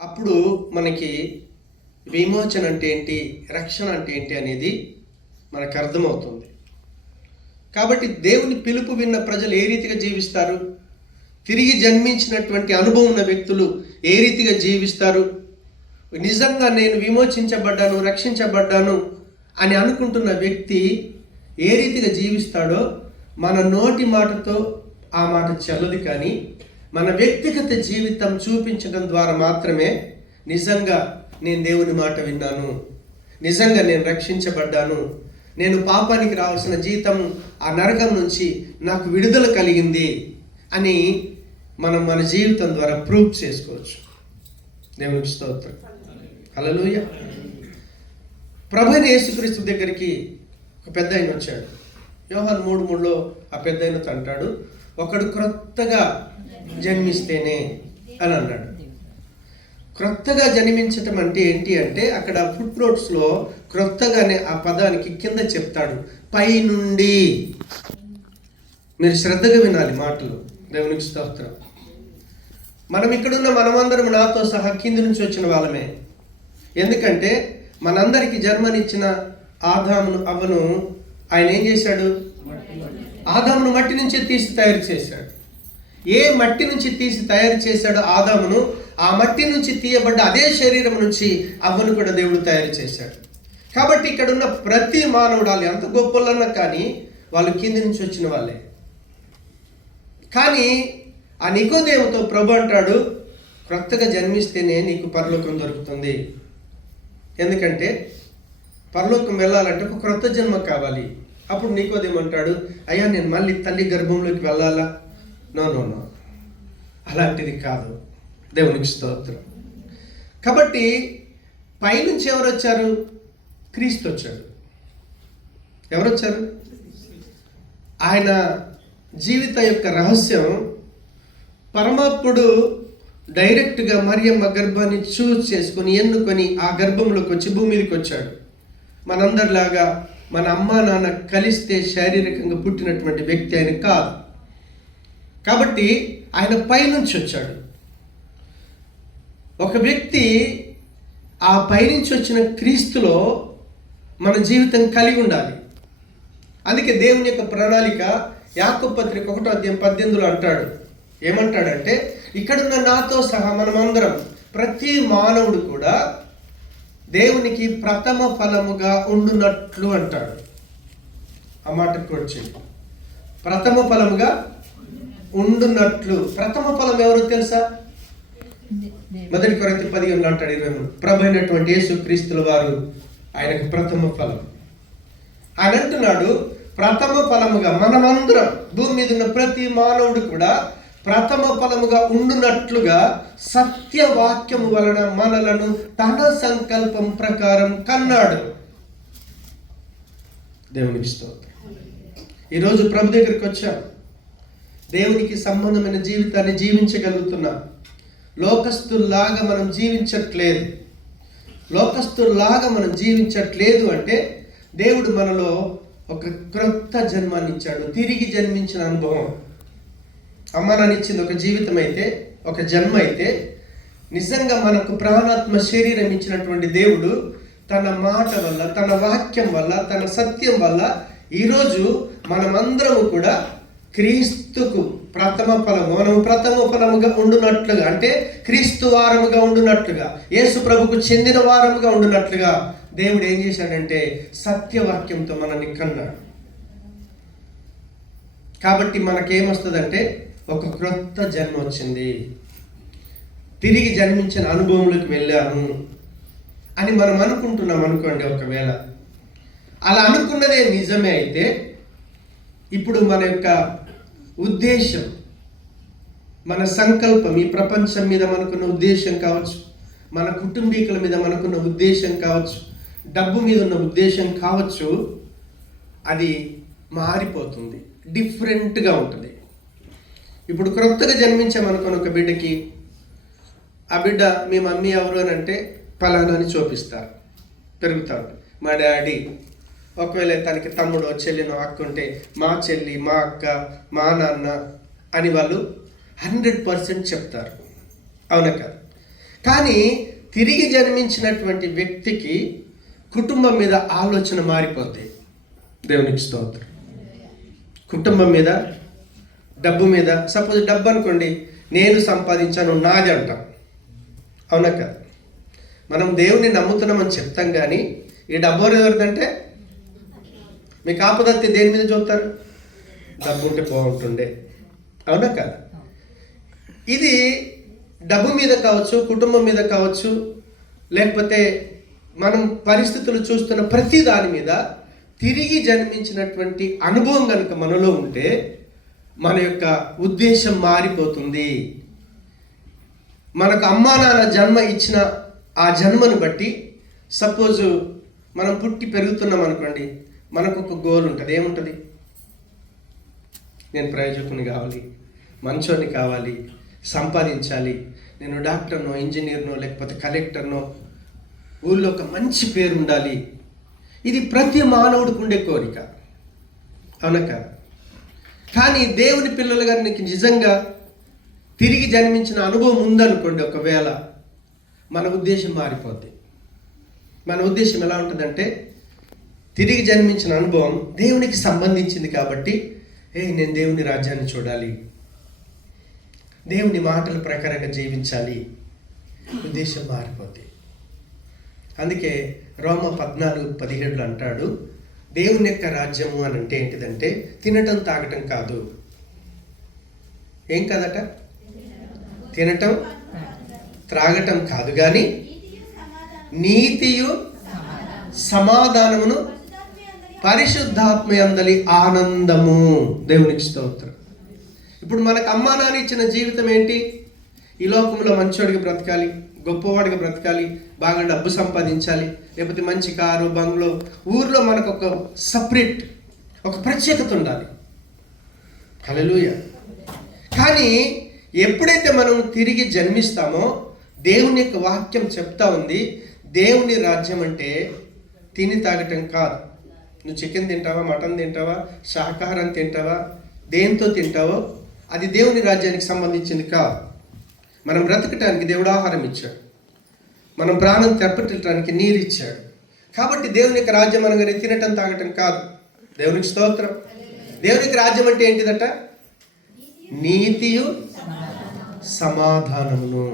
అప్పుడు మనకి విమోచన అంటే ఏంటి, రక్షణ అంటే ఏంటి అనేది మనకు అర్థమవుతుంది. కాబట్టి దేవుని పిలుపు విన్న ప్రజలు ఏ రీతిగా జీవిస్తారు, తిరిగి జన్మించినటువంటి అనుభవం ఉన్న వ్యక్తులు ఏ రీతిగా జీవిస్తారు, నిజంగా నేను విమోచించబడ్డాను, రక్షించబడ్డాను అని అనుకుంటున్న వ్యక్తి ఏ రీతిగా జీవిస్తాడో మన నోటి మాటతో ఆ మాట చెల్లదు. కానీ మన వ్యక్తిగత జీవితం చూపించడం ద్వారా మాత్రమే నిజంగా నేను దేవుని మాట విన్నాను, నిజంగా నేను రక్షించబడ్డాను, నేను పాపానికి రావాల్సిన జీతం ఆ నరకం నుంచి నాకు విడుదల కలిగింది అని మనం మన జీవితం ద్వారా ప్రూవ్ చేసుకోవచ్చు. దేవునికి స్తోత్రం, హల్లెలూయా. ప్రభువైన యేసుక్రీస్తు దగ్గరికి ఒక పెద్ద ఆయన వచ్చాడు. యోహాను 3:3 ఆ పెద్ద ఆయనతో అంటాడు, ఒకడు క్రొత్తగా జన్మిస్తేనే అని అన్నాడు. క్రొత్తగా జన్మించటం అంటే ఏంటి అంటే, అక్కడ ఫుట్ నోట్స్లో క్రొత్తగా అనే ఆ పదానికి కింద చెప్తాడు పై నుండి. మీరు శ్రద్ధగా వినాలి మాటలు. దేవునికి స్తోత్రం. మనం ఇక్కడున్న మనమందరం నాతో సహా కింది నుంచి వచ్చిన వాళ్ళమే. ఎందుకంటే మనందరికీ జన్మనిచ్చిన ఆదామును అవ్వను ఆయన ఏం చేశాడు, ఆదామును మట్టి నుంచి తీసి తయారు చేశాడు. ఏ మట్టి నుంచి తీసి తయారు చేశాడో ఆదామును, ఆ మట్టి నుంచి తీయబడ్డ అదే శరీరం నుంచి అవ్వను కూడా దేవుడు తయారు చేశాడు. కాబట్టి ఇక్కడ ఉన్న ప్రతి మానవుడు, వాళ్ళు ఎంత గొప్పలన్నా కానీ వాళ్ళు కింది నుంచి వచ్చిన వాళ్ళే. కానీ ఆ నికోదేముతో ప్రభు అంటాడు, క్రొత్తగా జన్మిస్తేనే నీకు పరలోకం దొరుకుతుంది. ఎందుకంటే పరలోకం వెళ్ళాలంటే ఒక క్రొత్త జన్మ కావాలి. అప్పుడు నికోదేము అంటాడు, అయ్యా నేను మళ్ళీ తల్లి గర్భంలోకి వెళ్ళాలా? నో, అలాంటిది కాదు. దేవునికి స్తోత్రం. కాబట్టి పైనుంచి ఎవరు వచ్చారు? క్రీస్తు వచ్చాడు. ఎవరు వచ్చారు? ఆయన జీవిత యొక్క రహస్యం పరమాత్ముడు డైరెక్ట్గా మరియమ్మ గర్భాన్ని చూస్ చేసుకొని ఎన్నుకొని ఆ గర్భంలోకి వచ్చి భూమి మీదకి వచ్చాడు. మనందరిలాగా మన అమ్మా నాన్న కలిస్తే శారీరకంగా పుట్టినటువంటి వ్యక్తి ఆయన కాదు. కాబట్టి ఆయన పైనుంచి వచ్చాడు. ఒక వ్యక్తి ఆ పైనుంచి వచ్చిన క్రీస్తులో మన జీవితం కలిగి ఉండాలి. అందుకే దేవుని యొక్క ప్రణాళిక యాకోబు పత్రిక 1:18 అంటాడు. ఏమంటాడంటే, ఇక్కడున్న నాతో సహా మనమందరం, ప్రతి మానవుడు కూడా దేవునికి ప్రథమ ఫలముగా ఉండునట్లు అంటాడు. ఆ మాటకు వచ్చింది, ప్రథమ ఫలముగా ఉండునట్లు. ప్రథమ ఫలం ఎవరో తెలుసా? 1 కొరింథీ 10 అంటాడు 23, ప్రభు అయినటువంటి యేసు క్రీస్తుల వారు ఆయనకు ప్రథమ ఫలం. ఆయన అంటున్నాడు, ప్రథమ ఫలముగా మనమందరం, భూమి మీద ఉన్న ప్రతి మానవుడు కూడా ప్రథమ ఫలముగా ఉండునట్లుగా సత్యవాక్యము వలన మనలను తన సంకల్పం ప్రకారం కన్నాడు. దేవునికి స్తోత్రం. ఈరోజు ప్రభు దగ్గరికి వచ్చాం. దేవునికి సంబంధమైన జీవితాన్ని జీవించగలుగుతున్నాం. లోకస్తుల్లాగా మనం జీవించట్లేదు. లోకస్తుల్లాగా మనం జీవించట్లేదు అంటే దేవుడు మనలో ఒక క్రొత్త జన్మాన్ని ఇచ్చాడు. తిరిగి జన్మించిన అనుభవం. అమ్మ నాన్న ఇచ్చింది ఒక జీవితం అయితే, ఒక జన్మ అయితే, నిజంగా మనకు ప్రాణాత్మ శరీరం ఇచ్చినటువంటి దేవుడు తన మాట వల్ల, తన వాక్యం వల్ల, తన సత్యం వల్ల ఈరోజు మనమందరము కూడా క్రీస్తుకు ప్రథమ ఫలము, మనము ప్రథమ ఫలముగా ఉండునట్లుగా, అంటే క్రీస్తు వారముగా ఉండునట్లుగా, యేసు ప్రభుకు చెందిన వారముగా ఉండునట్లుగా దేవుడు ఏం చేశాడంటే సత్యవాక్యంతో మనల్ని కన్నాడు. కాబట్టి మనకేమొస్తుందంటే ఒక క్రొత్త జన్మ వచ్చింది, తిరిగి జన్మించిన అనుభవంలోకి వెళ్ళాను అని మనం అనుకుంటున్నాం అనుకోండి. ఒకవేళ అలా అనుకున్నదే నిజమే అయితే, ఇప్పుడు మన యొక్క ఉద్దేశం, మన సంకల్పం, ఈ ప్రపంచం మీద మనకున్న ఉద్దేశం కావచ్చు, మన కుటుంబీకుల మీద మనకున్న ఉద్దేశం కావచ్చు, డబ్బు మీద ఉన్న ఉద్దేశం కావచ్చు, అది మారిపోతుంది, డిఫరెంట్గా ఉంటుంది. ఇప్పుడు క్రొత్తగా జన్మించామనుకున్న ఒక బిడ్డకి, ఆ బిడ్డ మీ మమ్మీ ఎవరు అని అంటే ఫలానా అని చూపిస్తారు, పెరుగుతాడు. మా డాడీ, ఒకవేళ తనకి తమ్ముడు చెల్లినో అక్క ఉంటే మా చెల్లి, మా అక్క, మా నాన్న అని వాళ్ళు 100% చెప్తారు. అవునా కదా? కానీ తిరిగి జన్మించినటువంటి వ్యక్తికి కుటుంబం మీద ఆలోచన మారిపోతాయి. దేవునికి స్తోత్రం. కుటుంబం మీద, డబ్బు మీద. సపోజ్ డబ్బు అనుకోండి, నేను సంపాదించాను, నాది అంటాం. అవునా కదా? మనం దేవుని నమ్ముతున్నామని చెప్తాం, కానీ ఈ డబ్బు ఎవరిదంటే మీకు ఆపదత్తి దేని మీద చూస్తారు? డబ్బు ఉంటే బాగుంటుండే. అవునా కదా? ఇది డబ్బు మీద కావచ్చు, కుటుంబం మీద కావచ్చు, లేకపోతే మనం పరిస్థితులు చూస్తున్న ప్రతి దాని మీద తిరిగి జన్మించినటువంటి అనుభవం కనుక మనలో ఉంటే మన యొక్క ఉద్దేశం మారిపోతుంది. మనకు అమ్మా నాన్న జన్మ ఇచ్చిన ఆ జన్మను బట్టి, సపోజు మనం పుట్టి పెరుగుతున్నాం అనుకోండి, మనకు ఒక గోల్ ఉంటుంది. ఏముంటుంది? నేను ప్రయోజకుని కావాలి, మంచోని కావాలి, సంపాదించాలి, నేను డాక్టర్నో, ఇంజనీర్నో, లేకపోతే కలెక్టర్నో, ఊళ్ళో ఒక మంచి పేరు ఉండాలి. ఇది ప్రతి మానవుడికి ఉండే కోరిక. అవునక? కానీ దేవుని పిల్లలుగా నీకు నిజంగా తిరిగి జన్మించిన అనుభవం ఉందనుకోండి, ఒకవేళ మన ఉద్దేశం మారిపోద్ది. మన ఉద్దేశం ఎలా ఉంటుందంటే, తిరిగి జన్మించిన అనుభవం దేవునికి సంబంధించింది కాబట్టి నేను దేవుని రాజ్యాన్ని చూడాలి, దేవుని మాటల ప్రకారంగా జీవించాలి. ఉద్దేశం మారిపోద్ది. అందుకే రోమ 14:17 అంటాడు, దేవుని యొక్క రాజ్యము అని అంటే ఏంటిదంటే తినటం తాగటం కాదు. ఏం కాదట? తినటం త్రాగటం కాదు, కానీ నీతియు సమాధానమును పరిశుద్ధాత్మ యందలి ఆనందము. దేవునికి స్తోత్రం. ఇప్పుడు మనకు అమ్మా నాన్న ఇచ్చిన జీవితం ఏంటి? ఈ లోకంలో మంచోడిగా బ్రతకాలి, గొప్పవాడిగా బ్రతకాలి, బాగా డబ్బు సంపాదించాలి, లేకపోతే మంచి కారు, బంగ్లో, ఊర్లో మనకు ఒక సపరేట్, ఒక ప్రత్యేకత ఉండాలి. హల్లెలూయా. కానీ ఎప్పుడైతే మనం తిరిగి జన్మిస్తామో, దేవుని యొక్క వాక్యం చెప్తా ఉంది, దేవుని రాజ్యం అంటే తిని తాగటం కాదు. నువ్వు చికెన్ తింటావా, మటన్ తింటావా, శాకాహారం తింటావా, దేంతో తింటావో అది దేవుని రాజ్యానికి సంబంధించింది కాదు. మనం బ్రతకటానికి దేవుడు ఆహారం ఇచ్చాడు, మనం ప్రాణం తెప్పటించడానికి నీరు ఇచ్చాడు. కాబట్టి దేవుని యొక్క రాజ్యం అనగానే తినటం తాగటం కాదు. దేవునికి స్తోత్రం. దేవునికి రాజ్యం అంటే ఏంటిదట? నీతియు సమాధానమును.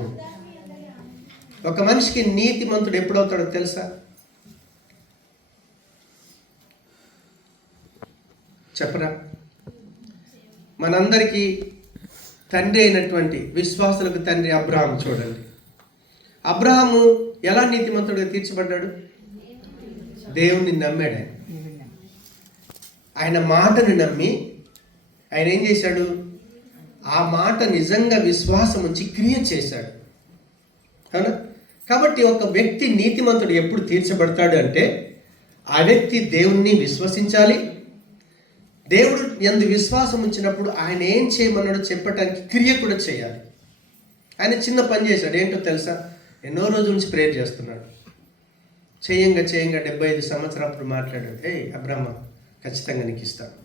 ఒక మనిషికి నీతిమంతుడు ఎప్పుడవుతాడో తెలుసా? చెప్పరా? మనందరికీ తండ్రి అయినటువంటి విశ్వాసులకు తండ్రి అబ్రహాము. చూడండి, అబ్రహాము ఎలా నీతిమంతుడిగా తీర్చబడ్డాడు? దేవుణ్ణి నమ్మాడు. ఆయన మాటను నమ్మి ఆయన ఏం చేశాడు? ఆ మాట నిజంగా విశ్వాసం ఉంచి క్రియ చేశాడు. అవునా? కాబట్టి ఒక వ్యక్తి నీతిమంతుడు ఎప్పుడు తీర్చబడతాడు అంటే, ఆ వ్యక్తి దేవుణ్ణి విశ్వసించాలి, దేవుడు యందు విశ్వాసం ఉంచినప్పుడు ఆయన ఏం చేయమన్నాడో చెప్పటానికి క్రియ కూడా చేయాలి. ఆయన చిన్న పని చేశాడు. ఏంటో తెలుసా? ఎన్నో రోజుల నుంచి ప్రేయర్ చేస్తున్నాడు. చేయంగా 75 సంవత్సరాలు మాట్లాడాడు. అబ్రహ్మ, ఖచ్చితంగా నీకు ఇస్తాను.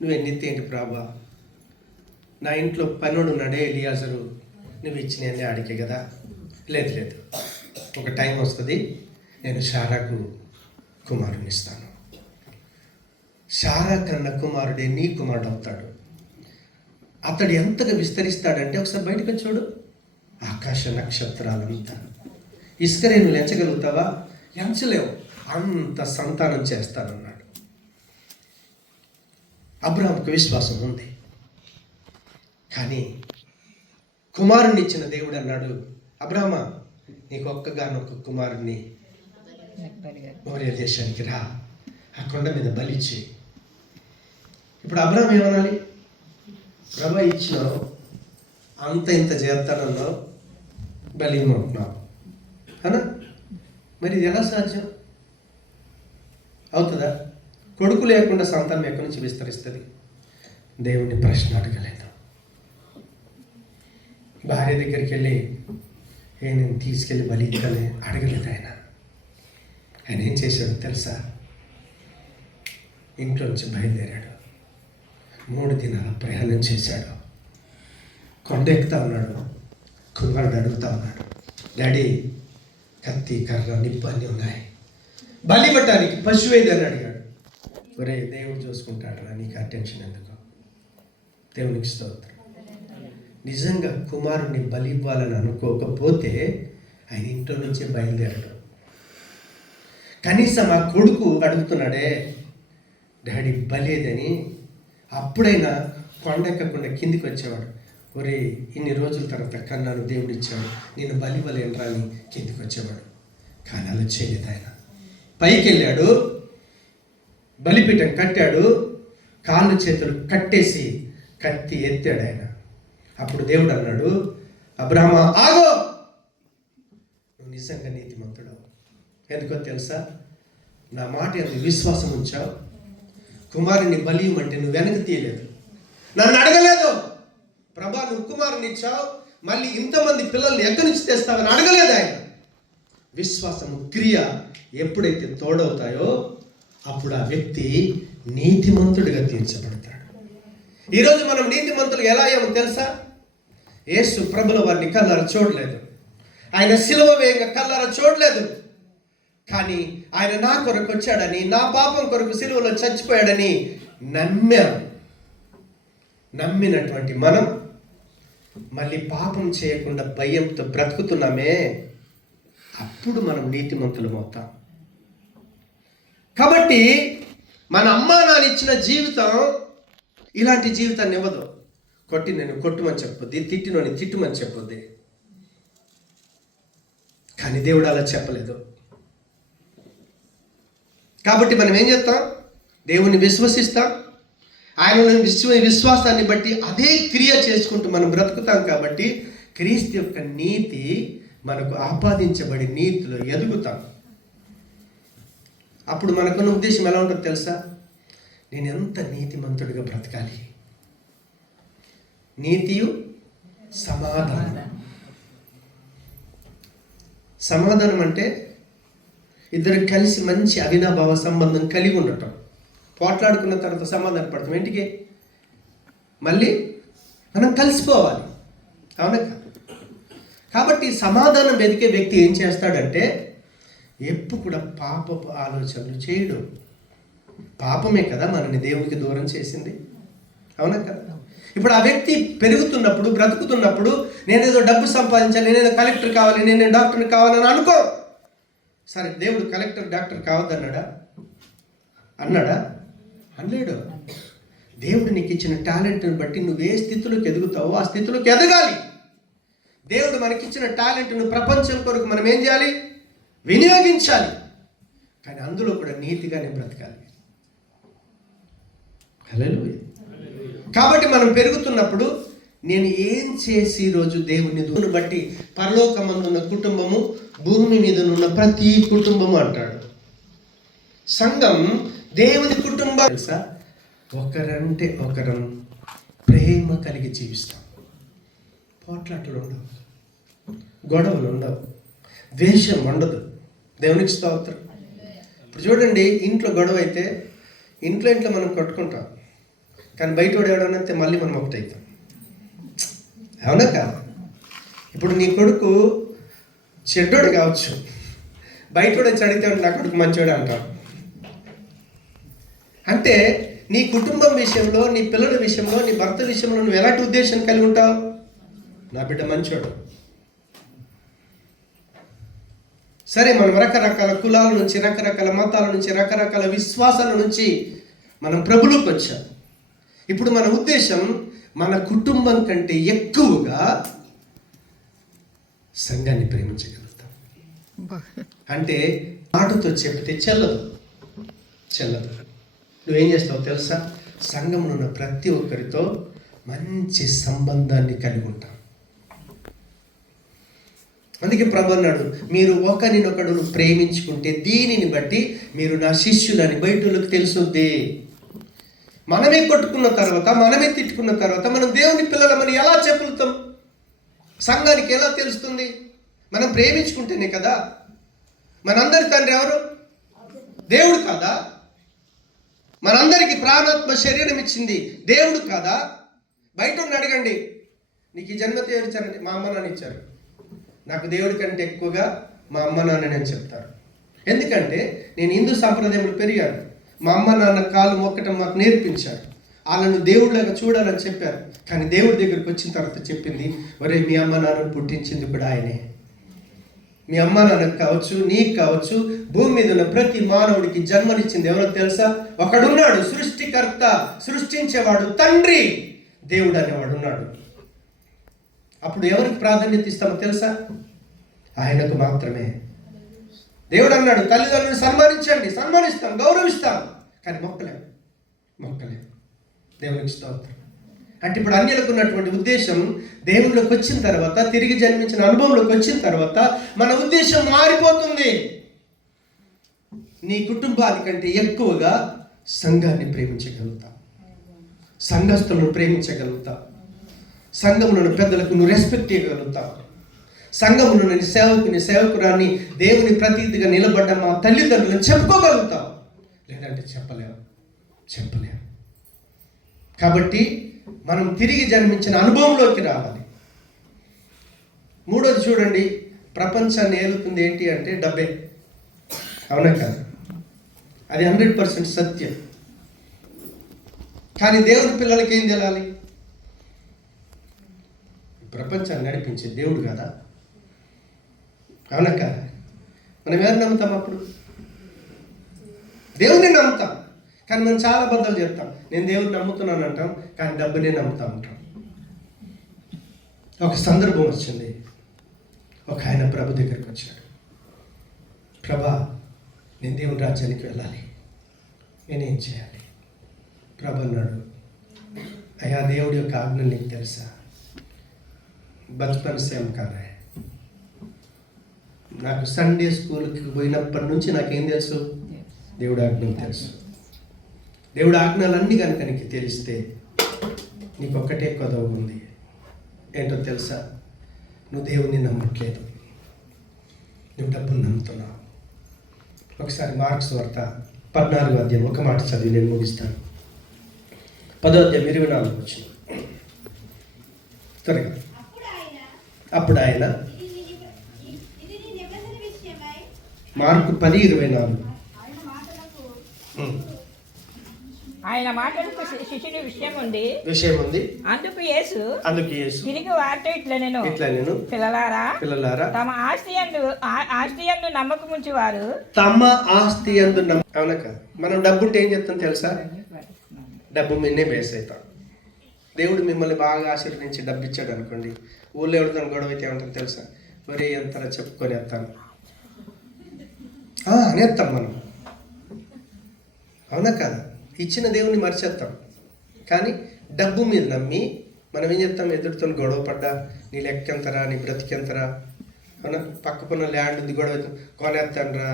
నువ్వు ఎన్నితేంటి ప్రభా, నా ఇంట్లో పనుడు ఉన్నాడే ఎలియాజరు, నువ్వు ఇచ్చినవన్నీ ఆడికే కదా. లేదు, ఒక టైం వస్తుంది, నేను శారాకు కుమారుని ఇస్తాను. శారా కన్న కుమారుడే నీ కుమారుడు అవుతాడు. అతడు ఎంతగా విస్తరిస్తాడంటే ఒకసారి బయటకు చూడు, ఆకాశ నక్షత్రాలంతా. ఇసుకనే నువ్వు ఎంచగలుగుతావా? ఎంచలేవు, అంత సంతానం చేస్తానన్నాడు. అబ్రహాముకు విశ్వాసం ఉంది. కానీ కుమారుని ఇచ్చిన దేవుడు అన్నాడు, అబ్రహమా, నీకు ఒక్కగానొక్క కుమారుణ్ణి మోరియా దేశానికి రా, ఆ కొండ మీద బలిచ్చి. ఇప్పుడు అబ్రహాం ఏమనాలి? ప్రభా, ఇచ్చినావు, అంత ఇంత చేస్తానన్నావు, బలి ఇవ్వమంటున్నావు అనా? మరి ఇది ఎలా సాధ్యం అవుతుందా? కొడుకు లేకుండా సంతానం ఎక్కడి నుంచి విస్తరిస్తుంది? దేవుడిని ప్రశ్న అడగలేదు. భార్య దగ్గరికి వెళ్ళి నేను తీసుకెళ్ళి బలి ఇక్కలే అడగలేదు. ఆయన ఏం చేశాడో తెలుసా? ఇంట్లోంచి బయలుదేరాడు, 3 దినాల ప్రయాణం చేశాడు. కొండ ఎక్కుతా ఉన్నాడు, కుమారుడు అడుగుతా ఉన్నాడు, డాడీ కత్తి, కర్ర, నిప్పు అన్నీ ఉన్నాయి, బలి ఇవ్వటానికి పశువేదని అడిగాడు. ఒరే దేవుడు చూసుకుంటాడు రా, నీకు అటెన్షన్ ఎందుకు? దేవునికి స్తోత్రం. నిజంగా కుమారుని బలి ఇవ్వాలని అనుకోకపోతే ఆయన ఇంట్లో నుంచే బయలుదేరడం. కనీసం ఆ కొడుకు అడుగుతున్నాడే డాడీ బలేదని, అప్పుడైనా కొండెక్కకుండా కిందికి వచ్చేవాడు. ఒరే ఇన్ని రోజుల తర్వాత కన్నాను, దేవుడు ఇచ్చాడు, నేను బలి ఇవ్వలేను అని కిందికి వచ్చేవాడు. కానీ అలా చేయలేదు ఆయన. పైకి వెళ్ళాడు, బలిపీఠం కట్టాడు, కాళ్ళు చేతులు కట్టేసి కత్తి ఎత్తాడు ఆయన. అప్పుడు దేవుడు అన్నాడు, అబ్రహామా ఆగో, నువ్వు నిజంగా నీతిమంతుడు. ఎందుకో తెలుసా? నా మాట ఎందుకు విశ్వాసం ఉంచావు. కుమారుని బలి ఇవ్వమంటే నువ్వు వెనక్కి తీయలేదు, నన్ను అడగలేదు. ప్రభా నువ్వు కుమారుని ఇచ్చావు, మళ్ళీ ఇంతమంది పిల్లల్ని ఎక్కడి నుంచి తెస్తావని అడగలేదు ఆయన. విశ్వాసము క్రియ ఎప్పుడైతే తోడవుతాయో అప్పుడు ఆ వ్యక్తి నీతిమంతుడిగా తీర్చబడతాడు. ఈరోజు మనం నీతిమంతులు ఎలా అయ్యామో తెలుసా? యేసు ప్రభుల వారిని కళ్ళారా చూడలేదు, ఆయన సిలువ వేయంగా కళ్ళారా చూడలేదు. కానీ ఆయన నా కొరకు వచ్చాడని, నా పాపం కొరకు సిలువలో చచ్చిపోయాడని నమ్మినటువంటి మనం మళ్ళీ పాపం చేయకుండా భయంతో బ్రతుకుతున్నామే, అప్పుడు మనం నీతిమంతులం అవుతాం. కాబట్టి మన అమ్మా నాన్న ఇచ్చిన జీవితం ఇలాంటి జీవితాన్ని ఇవ్వదు. కొట్టి నేను కొట్టుమని చెప్పొద్ది, తిట్టినోని తిట్టుమని చెప్పొద్ది. కానీ దేవుడు అలా చెప్పలేదు. కాబట్టి మనం ఏం చేస్తాం? దేవుని విశ్వసిస్తాం, ఆయన విశ్వాసాన్ని బట్టి అదే క్రియ చేసుకుంటూ మనం బ్రతుకుతాం. కాబట్టి క్రీస్తు యొక్క నీతి మనకు ఆపాదించబడి నీతిలో ఎదుగుతాం. అప్పుడు మనకున్న ఉద్దేశం ఎలా ఉంటుందో తెలుసా? నేను ఎంత నీతిమంతుడిగా బ్రతకాలి. నీతియు సమాధానం. సమాధానం అంటే ఇద్దరు కలిసి మంచి అవినాభావ సంబంధం కలిగి ఉండటం. పోట్లాడుకున్న తర్వాత సమాధానం పడతాం ఇంటికి, మళ్ళీ మనం కలిసిపోవాలి. అవునా? కాబట్టి సమాధానం వెతికే వ్యక్తి ఏం చేస్తాడంటే ఎప్పుడు కూడా పాపపు ఆలోచనలు చేయడం. పాపమే కదా మనని దేవునికి దూరం చేసింది. అవునా కదా? ఇప్పుడు ఆ వ్యక్తి పెరుగుతున్నప్పుడు, బ్రతుకుతున్నప్పుడు నేనేదో డబ్బు సంపాదించాలి, నేనేదో కలెక్టర్ కావాలి, నేనే డాక్టర్ని కావాలని అనుకో. సరే, దేవుడు కలెక్టర్ డాక్టర్ కావద్దన్నాడా? అన్నాడా? అనలేడు. దేవుడు నీకు ఇచ్చిన టాలెంట్ని బట్టి నువ్వు ఏ స్థితిలోకి ఎదుగుతావో ఆ స్థితిలోకి ఎదగాలి. దేవుడు మనకిచ్చిన టాలెంట్ను ప్రపంచం కొరకు మనం ఏం చేయాలి? వినియోగించాలి. కానీ అందులో కూడా నీతిగానే బ్రతకాలి. హల్లెలూయా. కాబట్టి మనం పెరుగుతున్నప్పుడు నేను ఏం చేసి ఈరోజు దేవుని దూని బట్టి పరలోకమందున్న కుటుంబము, భూమి మీద ఉన్న ప్రతి కుటుంబము అంటాడు. సంఘం దేవుని కుటుంబం. తెలుసా? ఒకరంటే ఒకరం ప్రేమ కలిగి జీవిస్తాం. పోట్లాటలు ఉండవు, గొడవలు ఉండవు, ద్వేషం ఉండదు. దేవునికి స్తోత్రం. ఇప్పుడు చూడండి, ఇంట్లో గొడవ అయితే ఇంట్లో మనం కొట్టుకుంటాం, కానీ బయట ఎవడైతే మళ్ళీ మనం ఒకటవుతాం. అవునా కాదు? ఇప్పుడు నీ కొడుకు చెడ్డోడు కావచ్చు, బయట వచ్చి అడిగితే నా కొడుకు మంచోడే అంటాం. అంటే నీ కుటుంబం విషయంలో, నీ పిల్లల విషయంలో, నీ భర్త విషయంలో నువ్వు ఎలాంటి ఉద్దేశం కలిగి ఉంటావు? నా బిడ్డ మంచోడు. సరే, మనం రకరకాల కులాల నుంచి, రకరకాల మతాల నుంచి, రకరకాల విశ్వాసాల నుంచి మనం ప్రభువులోకి వచ్చాం. ఇప్పుడు మన ఉద్దేశం మన కుటుంబం కంటే ఎక్కువగా సంఘాన్ని ప్రేమించగలుగుతాం. అంటే మాటతో చెప్తే చెల్లదు. నువ్వేం చేస్తావు తెలుసా? సంఘంలో ఉన్న ప్రతి ఒక్కరితో మంచి సంబంధాన్ని కలిగి ఉంటాం. అందుకే ప్రభు అన్నాడు, మీరు ఒకరినొకడు ప్రేమించుకుంటే దీనిని బట్టి మీరు నా శిష్యులని బయటకు తెలుసుద్ది. మనమే కొట్టుకున్న తర్వాత, మనమే తిట్టుకున్న తర్వాత మనం దేవుని పిల్లలమని ఎలా చెప్పుతాం? సంఘానికి ఎలా తెలుస్తుంది? మనం ప్రేమించుకుంటేనే కదా. మనందరి తండ్రి ఎవరు? దేవుడు కాదా? మనందరికీ ప్రాణాత్మ శరీరం ఇచ్చింది దేవుడు కాదా? బయట అడగండి, నీకు ఈ జన్మత ఎవరు ఇచ్చారండి? మా అమ్మ నాన్న ఇచ్చారు. నాకు దేవుడి కంటే ఎక్కువగా మా అమ్మ నాన్ననే చెప్తారు. ఎందుకంటే నేను హిందూ సాంప్రదాయంలో పెరిగాను. మా అమ్మ నాన్న కాళ్ళు మొక్కటం మాకు నేర్పించారు. వాళ్ళను దేవుడిలాగా చూడాలని చెప్పారు. కానీ దేవుడి దగ్గరికి వచ్చిన తర్వాత చెప్పింది, ఒరే మీ అమ్మ నాన్నను పుట్టించింది కూడా ఆయనే. మీ అమ్మ నాన్నకు కావచ్చు, నీకు కావచ్చు, భూమి మీద ఉన్న ప్రతి మానవుడికి జన్మనిచ్చింది ఎవరో తెలుసా? ఒకడున్నాడు, సృష్టికర్త, సృష్టించేవాడు, తండ్రి, దేవుడు అనేవాడు ఉన్నాడు. అప్పుడు ఎవరికి ప్రాధాన్యత ఇస్తామో తెలుసా? ఆయనకు మాత్రమే. దేవుడు అన్నాడు, తల్లిదండ్రులను సన్మానిస్తాం, గౌరవిస్తాం, కానీ మొక్కలేం. దేవునికి స్తోత్రం. అంటే ఇప్పుడు అన్యులకు ఉన్నటువంటి ఉద్దేశం, దేవుళ్ళకి వచ్చిన తర్వాత, తిరిగి జన్మించిన అనుభవంలోకి వచ్చిన తర్వాత మన ఉద్దేశం మారిపోతుంది. నీ కుటుంబానికంటే ఎక్కువగా సంఘాన్ని ప్రేమించగలుగుతావు, సంఘస్థులను ప్రేమించగలుగుతావు, సంఘములను పెద్దలకు నువ్వు రెస్పెక్ట్ చేయగలుగుతావు, సంఘమును సేవకురాన్ని దేవుని ప్రతినిధిగా నిలబడ్డ మా తల్లిదండ్రులను చెప్పుకోగలుగుతావు. లేదంటే చెప్పలేము. కాబట్టి మనం తిరిగి జన్మించిన అనుభవంలోకి రావాలి. మూడోది చూడండి, ప్రపంచాన్ని ఏలుతుంది ఏంటి అంటే డబ్బే. అవునా కాదు? అది 100% సత్యం. కానీ దేవుని పిల్లలకి ఏం తెలాలి? ప్రపంచాన్ని నడిపించే దేవుడు కదా. అవునా కాదు? మనం ఎవరు నమ్ముతాం? అప్పుడు దేవుని నమ్ముతాం. కానీ మనం చాలా అబద్ధాలు చెప్తాం. నేను దేవుని నమ్ముతున్నాను అంటాం, కానీ డబ్బునే నమ్ముతా ఉంటాం. ఒక సందర్భం వచ్చింది, ఒక ఆయన ప్రభు దగ్గరికి వచ్చాడు. ప్రభా, నేను దేవుని రాజ్యానికి వెళ్ళాలి, నేనేం చేయాలి? ప్రభు అన్నాడు, అయ్యా దేవుడి యొక్క ఆజ్ఞ నీకు తెలుసా? బచ్పన్ సేమ్ కాదా, నాకు సండే స్కూల్కి పోయినప్పటి నుంచి నాకేం తెలుసు? దేవుడి ఆజ్ఞ తెలుసు. దేవుడి ఆజ్ఞలన్నీ కనుక నీకు తెలిస్తే నీకు ఒక్కటే కొదవ ఉంది. ఏంటో తెలుసా? నువ్వు దేవుణ్ణి నమ్మట్లేదు, నువ్వు డబ్బుని నమ్ముతున్నావు. ఒకసారి మార్క్స్ వార్త 14వ అధ్యాయం ఒక మాట చదివి నేను ముగిస్తాను. 10వ అధ్యాయం 24 వచ్చిన త్వరగా. అప్పుడు ఆయన మార్కు 10:24 ఆయన మాటలకు శిష్యుని విషయం ఉంది. అందుకు యేసు తిరిగి వారితో ఇట్లా నేను పిల్లలారా తమ ఆస్తి యందు నమ్మకం ఉంచేవారు అవునక. మనం డబ్బు ఉంటే ఏం చెప్తాం తెలుసా? డబ్బు మీదనే బేస్ అవుతాం. దేవుడు మిమ్మల్ని బాగా ఆశీర్వదించి డబ్బు ఇచ్చాడు అనుకోండి, ఊళ్ళో ఎవరితో గొడవ అయితే ఏమంటాం తెలుసా? ఒరే ఎంతలా చెప్పుకొని వేస్తాను అనేస్తాం మనం. అవునా కదా? ఇచ్చిన దేవుని మర్చేస్తాం. కానీ డబ్బు మీద నమ్మి మనం ఏం చేస్తాం? ఎదుటితో గొడవ పడ్డా, నీ లెక్కెంతరా, నీ బ్రతికెంతరా, అవునా? పక్కకున్న ల్యాండ్ ఉంది, గొడవ కొనేస్తానరా,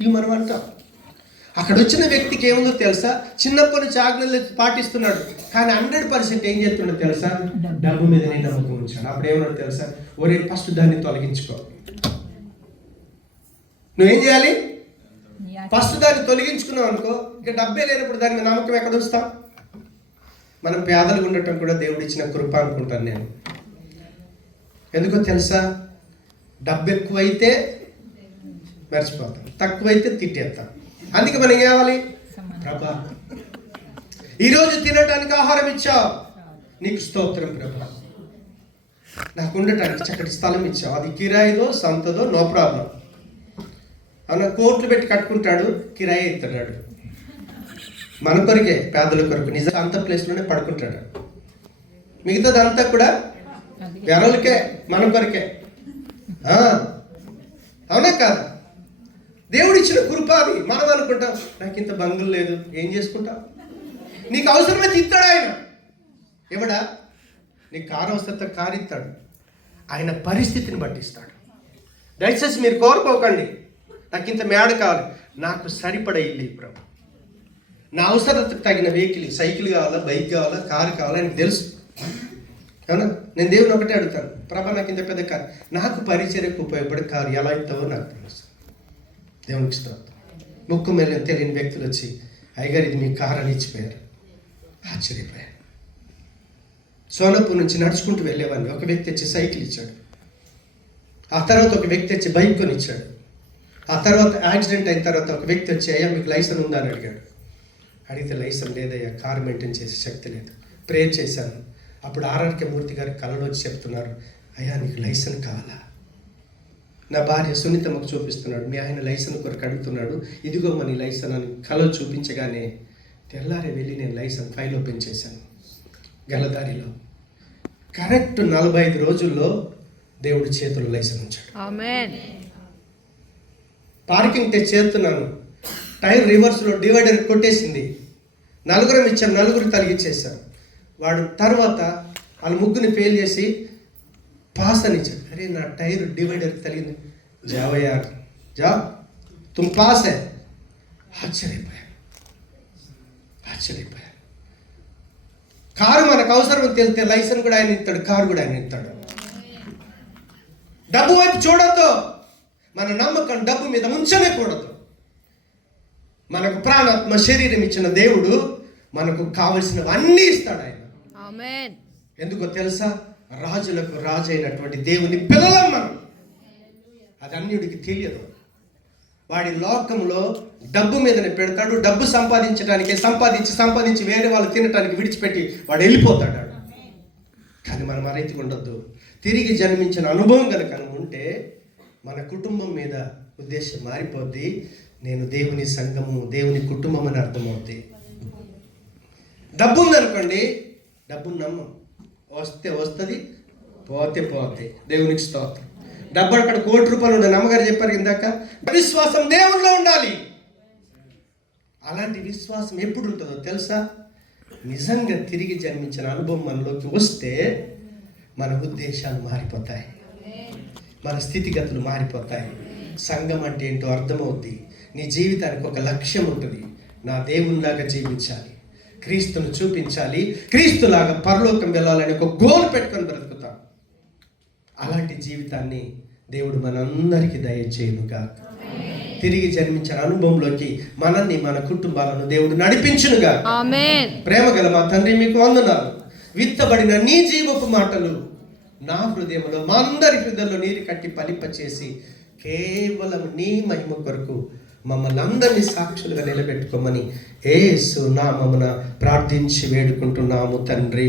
ఇవి మనం అంటాం. అక్కడ వచ్చిన వ్యక్తికి ఏముందో తెలుసా? చిన్నప్పటి నుంచి ఆజ్ఞలు పాటిస్తున్నాడు, కానీ 100% ఏం చేస్తున్నాడు తెలుసా? డబ్బు మీద నేను నమ్మకం ఉంచాడు. అప్పుడు ఏమన్నాడు తెలుసా? ఒరే ఫస్ట్ దాన్ని తొలగించుకో. నువ్వేం చేయాలి? ఫస్ట్ దాన్ని తొలగించుకున్నావు అనుకో, ఇక డబ్బే లేనప్పుడు దాని నమ్మకం ఎక్కడ వస్తాం? మనం పేదలుగా ఉండటం కూడా దేవుడు ఇచ్చిన కృప అనుకుంటాను నేను. ఎందుకో తెలుసా? డబ్బు ఎక్కువైతే మర్చిపోతాం, తక్కువైతే తిట్టేస్తాం. అందుకే మనం ఏం కావాలి? ప్రభా, ఈరోజు తినడానికి ఆహారం ఇచ్చావు, నీకు స్తోత్రం ప్రభా. నాకు ఉండటానికి చక్కటి స్థలం ఇచ్చావు, అది కిరాయిదో సొంతదో నో ప్రాబ్లం. అన్న కోట్లు పెట్టి కట్టుకుంటాడు, కిరాయి ఇస్తున్నాడు. మన కొరికే, పేదల కొరకు. నిజంగా అంత ప్లేస్లోనే పడుకుంటాడు. మిగతాదంతా కూడా వెరలకే, మన కొరికే. అవునా కాదు? దేవుడు ఇచ్చిన కృప అది. మనం అనుకుంటాం, నాకు ఇంత బంగులు లేదు, ఏం చేసుకుంటాం? నీకు అవసరమైతే ఇస్తాడు ఆయన. ఎవడా? నీకు కారు అవసరంతో కారు ఇస్తాడు. ఆయన పరిస్థితిని బట్టి ఇస్తాడు. దయచేసి మీరు కోరుకోకండి, నాకు ఇంత మేడ కావాలి, నాకు సరిపడే ఇల్లు ప్రభు, నా అవసరతకు తగిన వెహికల్, సైకిల్ కావాలా, బైక్ కావాలా, కారు కావాలా, నీకు తెలుసు. అవునా? నేను దేవుని ఒకటే అడుగుతాను, ప్రభా నాకు ఇంత పెద్ద కారు, నాకు పరిచర్యకు ఉపయోగపడే కారు ఎలా ఇస్తావో నాకు తెలుసు. దేవునికి స్తోత్రం. ముక్కు మీద తెలియని వ్యక్తులు వచ్చి, అయ్యగారు ఇది మీ కారు అని ఇచ్చిపోయారు. ఆశ్చర్యపోయారు. సోనపూర్ నుంచి నడుచుకుంటూ వెళ్ళేవాడిని, ఒక వ్యక్తి వచ్చి సైకిల్ ఇచ్చాడు. ఆ తర్వాత ఒక వ్యక్తి వచ్చి బైక్ కొనిచ్చాడు. ఆ తర్వాత యాక్సిడెంట్ అయిన తర్వాత ఒక వ్యక్తి వచ్చి, అయ్యా మీకు లైసెన్స్ ఉందా అని అడిగాడు. అడిగితే లైసెన్స్ లేదయ్యా, కారు మెయింటైన్ చేసే శక్తి లేదు. ప్రేర్ చేశాను. అప్పుడు ఆర్ఆర్కే మూర్తి గారు కళలో వచ్చి చెప్తున్నారు, అయ్యా నీకు లైసెన్స్ కావాలా? నా భార్య సునీతమ్మకు చూపిస్తున్నాడు, మీ ఆయన లైసెన్స్ కొరకు అడుగుతున్నాడు, ఇదిగో మన లైసెన్స్ అని కళలో చూపించగానే తెల్లారే వెళ్ళి నేను లైసెన్స్ ఫైల్ ఓపెన్ చేశాను గలదారిలో. కరెక్ట్ 45 రోజుల్లో దేవుడి చేతుల్లో లైసెన్స్ ఉంచాడు. ఆమేన్. పార్కింగ్ తెచ్చి చేస్తున్నాను, టైర్ రివర్స్లో డివైడర్ కొట్టేసింది. 4 ఇచ్చాం, 4 తలిగిచ్చేసారు. వాడు తర్వాత వాళ్ళ ముగ్గురిని ఫెయిల్ చేసి పాస్ అని ఇచ్చాడు. అరే నా టైర్ డివైడర్ తగిలింది. జావయ్యా జా తుమ్ పాస్ హై. ఆశ్చర్యపోయాను. కారు మనకు అవసరం తెలితే లైసెన్స్ కూడా ఆయన ఇస్తాడు, కారు కూడా ఆయన ఇస్తాడు. డబ్బు వైపు చూడొద్దు. మన నమ్మకం డబ్బు మీద ఉంచనే కూడదు. మనకు ప్రాణాత్మ శరీరం ఇచ్చిన దేవుడు మనకు కావలసినవన్నీ ఇస్తాడు ఆయన. ఆమేన్. ఎందుకో తెలుసా? రాజులకు రాజు అయినటువంటి దేవుని పిల్లలం మనం. అది అన్యుడికి తెలియదు. వాడి లోకంలో డబ్బు మీదనే పెడతాడు. డబ్బు సంపాదించడానికి సంపాదించి వేరే వాళ్ళు తినటానికి విడిచిపెట్టి వాడు వెళ్ళిపోతాడు. కానీ మనం ఆ రీతిగా ఉండొద్దు. తిరిగి జన్మించిన అనుభవం కనుక ఉంటే మన కుటుంబం మీద ఉద్దేశం మారిపోద్ది. నేను దేవుని సంఘము, దేవుని కుటుంబం అని అర్థమవుద్ది. డబ్బు ఉందనుకోండి, డబ్బును నమ్మం. వస్తే వస్తుంది, పోతే పోతే. దేవునికి స్తోత్రం. డబ్బు అక్కడ ₹1,00,00,000 ఉండే అమ్మగారు చెప్పారు ఇందాక, విశ్వాసం దేవుల్లో ఉండాలి. అలాంటి విశ్వాసం ఎప్పుడు ఉంటుందో తెలుసా? నిజంగా తిరిగి జన్మించిన అనుభవం మనలోకి వస్తే మన ఉద్దేశాలు మారిపోతాయి, మన స్థితిగతులు మారిపోతాయి. సంఘం అంటే ఏంటో అర్థమవుద్ది. నీ జీవితానికి ఒక లక్ష్యం ఉంటుంది. నా దేవునిలాగా జీవించాలి, క్రీస్తును చూపించాలి, క్రీస్తులాగా పరలోకం వెళ్ళాలని ఒక గోల్ పెట్టుకొని బ్రతుకుతాం. అలాంటి జీవితాన్ని దేవుడు మనందరికీ దయచేయునుగా. తిరిగి జన్మించిన అనుభవంలోకి మనల్ని, మన కుటుంబాలను దేవుడు నడిపించునుగా. ఆమేన్. ప్రేమ గల మా తండ్రి, మీకు వందనాలు. విత్తబడిన నీ జీవపు మాటలు నా హృదయంలో, మా అందరి హృదయంలో నీరు కట్టి ఫలింపచేసి కేవలం నీ మహిమ కొరకు మమ్మల్ని అందరినీ సాక్షులుగా నిలబెట్టుకోమని యేసు నామమున ప్రార్థించి వేడుకుంటున్నాము తండ్రి.